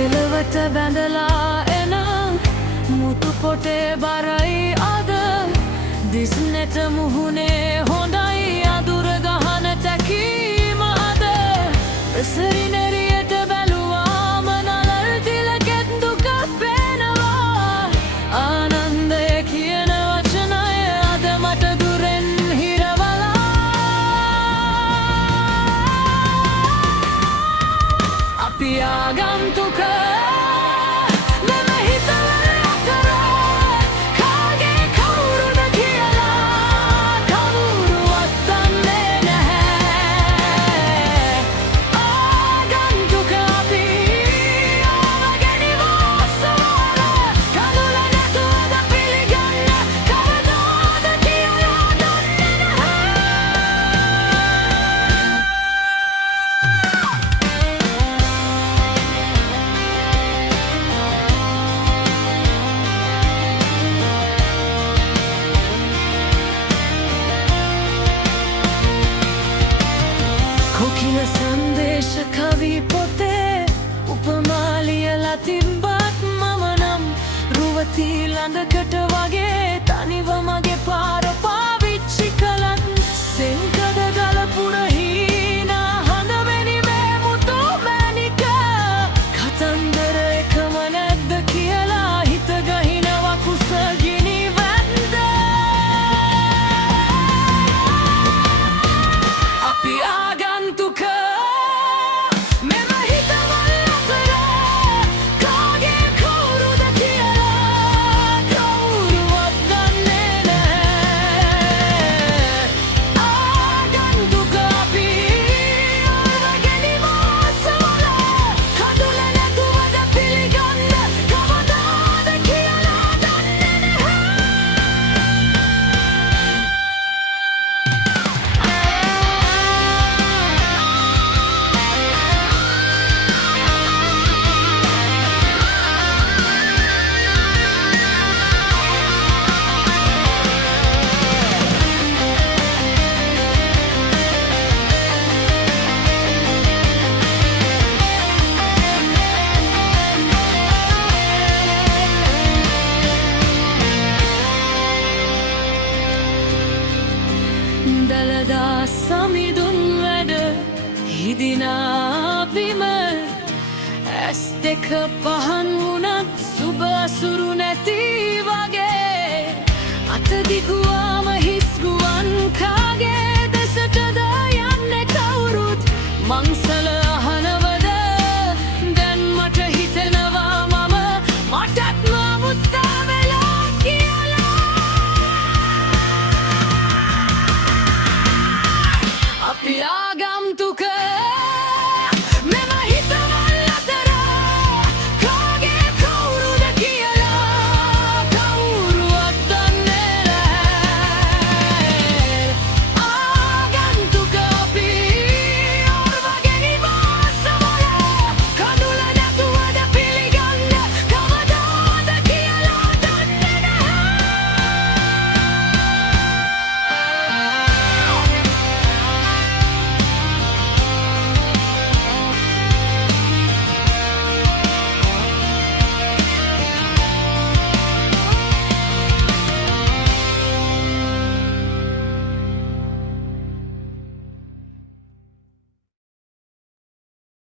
කෙලවත බැඳලා එන මුතු පොටේ බරයි අද දිස්නෙට මුහුණේ හොඳයි අඳුර ගහන තැකීම අද සරිනෙරියට බැලුවාම නලල් තිලකෙත් දුක පේනවා ආනන්දය කියන වචනය අද මට දුරෙන් හිරවලා අපි ආගන්තුක කොකිල සංදේශ කවි පොතේ උපමා ලියලා තිබ්බත් මම නම් රුවතී ළඟකට වගේ තනිව මගේ පාර පාවිච්චි කළත් සෙන්කඩ ගලපුණ හීනා හඳ වෙනිවේ මුතු මැණික කතන්දර එකම නැද්ද කියලා හිත ගහිනවා කුසගිනි වැන්ද අපි ආගන්තුක මෙම හිතවල් අතර කාගේ කවුරුද කියලා කවුරුවත් දන්නේ නැහැ ආගන්තුක අපි අරගෙනම අසවල කඳුල නැතුවද පිළිගන්න කවදාද කියලා දන්නේ දළදා සමිඳුන් වැඩ හිදිනා බිම ඇස් දෙක පහන් වුණ